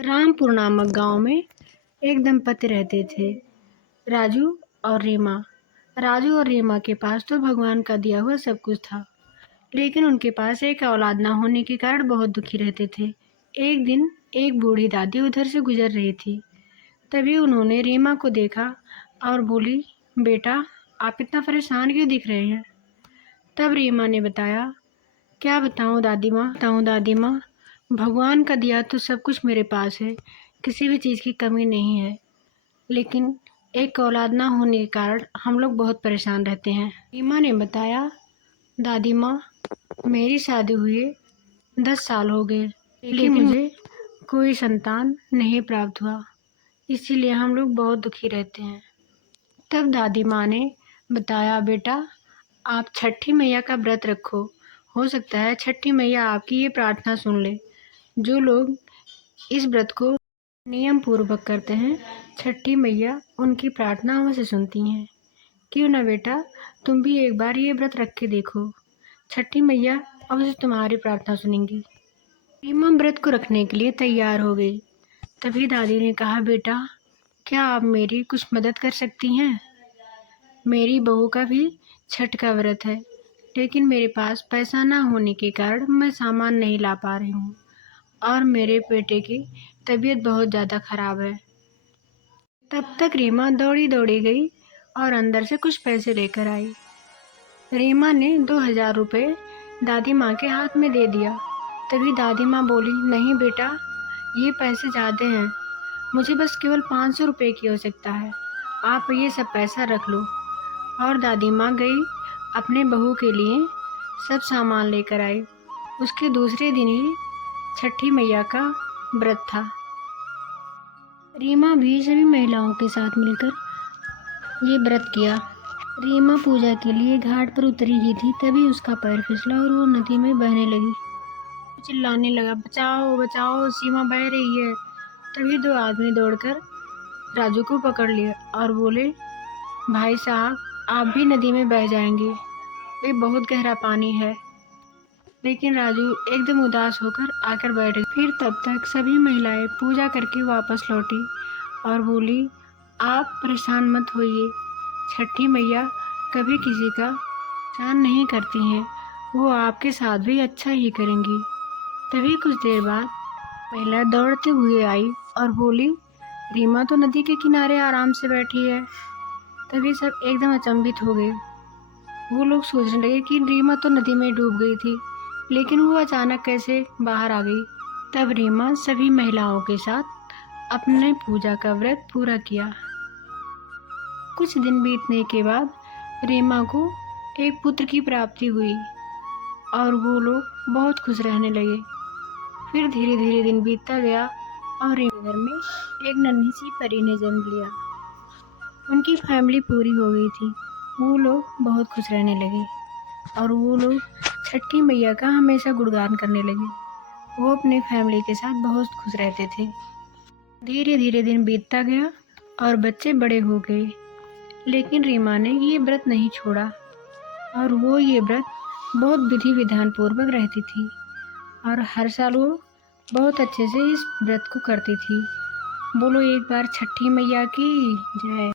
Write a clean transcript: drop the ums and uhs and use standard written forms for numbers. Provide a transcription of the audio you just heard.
रामपुर नामक गांव में एक दंपति रहते थे, राजू और रीमा। राजू और रीमा के पास तो भगवान का दिया हुआ सब कुछ था, लेकिन उनके पास एक औलाद ना होने के कारण बहुत दुखी रहते थे। एक दिन एक बूढ़ी दादी उधर से गुजर रही थी। तभी उन्होंने रीमा को देखा और बोली, बेटा, आप इतना परेशान क्यों दिख रहे हैं? तब रीमा ने बताया, क्या बताऊं दादी माँ, भगवान का दिया तो सब कुछ मेरे पास है, किसी भी चीज़ की कमी नहीं है, लेकिन एक औलाद ना होने के कारण हम लोग बहुत परेशान रहते हैं। रीमा ने बताया, दादी माँ, मेरी शादी हुए 10 साल हो गए, लेकिन मुझे कोई संतान नहीं प्राप्त हुआ, इसीलिए हम लोग बहुत दुखी रहते हैं। तब दादी माँ ने बताया, बेटा, आप छठी मैया का व्रत रखो, हो सकता है छठी मैया आपकी ये प्रार्थना सुन ले। जो लोग इस व्रत को नियम पूर्वक करते हैं, छठी मैया उनकी प्रार्थना अवश्य सुनती हैं। क्यों ना बेटा, तुम भी एक बार ये व्रत रख के देखो, छठी मैया अवश्य तुम्हारी प्रार्थना सुनेंगी। रीमा व्रत को रखने के लिए तैयार हो गई। तभी दादी ने कहा, बेटा, क्या आप मेरी कुछ मदद कर सकती हैं? मेरी बहू का भी छठ का व्रत है, लेकिन मेरे पास पैसा ना होने के कारण मैं सामान नहीं ला पा रही हूँ और मेरे बेटे की तबीयत बहुत ज़्यादा खराब है। तब तक रीमा दौड़ी दौड़ी गई और अंदर से कुछ पैसे लेकर आई। रीमा ने 2000 रुपये दादी माँ के हाथ में दे दिया। तभी दादी माँ बोली, नहीं बेटा, ये पैसे ज़्यादा हैं, मुझे बस केवल 500 रुपये की आवश्यकता है, आप ये सब पैसा रख लो। और दादी माँ गई अपने बहू के लिए सब सामान लेकर आई। उसके दूसरे दिन ही छठी मैया का व्रत था। रीमा भी सभी महिलाओं के साथ मिलकर ये व्रत किया। रीमा पूजा के लिए घाट पर उतरी ही थी, तभी उसका पैर फिसला और वो नदी में बहने लगी। चिल्लाने लगा, बचाओ बचाओ, सीमा बह रही है। तभी 2 आदमी दौड़कर राजू को पकड़ लिए और बोले, भाई साहब, आप भी नदी में बह जाएंगे, ये बहुत गहरा पानी है। लेकिन राजू एकदम उदास होकर आकर बैठ गई। फिर तब तक सभी महिलाएं पूजा करके वापस लौटी और बोली, आप परेशान मत होइए, छठी मैया कभी किसी का नुकसान नहीं करती हैं, वो आपके साथ भी अच्छा ही करेंगी। तभी कुछ देर बाद महिला दौड़ते हुए आई और बोली, रीमा तो नदी के किनारे आराम से बैठी है। तभी सब एकदम अचंभित हो गए। वो लोग सोचने लगे कि रीमा तो नदी में डूब गई थी, लेकिन वो अचानक कैसे बाहर आ गई। तब रीमा सभी महिलाओं के साथ अपने पूजा का व्रत पूरा किया। कुछ दिन बीतने के बाद रीमा को एक पुत्र की प्राप्ति हुई और वो लोग बहुत खुश रहने लगे। फिर धीरे धीरे दिन बीतता गया और रीमा घर में एक नन्ही सी परी ने जन्म लिया। उनकी फैमिली पूरी हो गई थी। वो लोग बहुत खुश रहने लगे और वो लोग छठी मैया का हमेशा गुणगान करने लगे। वो अपने फैमिली के साथ बहुत खुश रहते थे। धीरे धीरे दिन बीतता गया और बच्चे बड़े हो गए, लेकिन रीमा ने ये व्रत नहीं छोड़ा और वो ये व्रत बहुत विधि विधान पूर्वक रहती थी और हर साल वो बहुत अच्छे से इस व्रत को करती थी। बोलो एक बार छठी मैया की जय।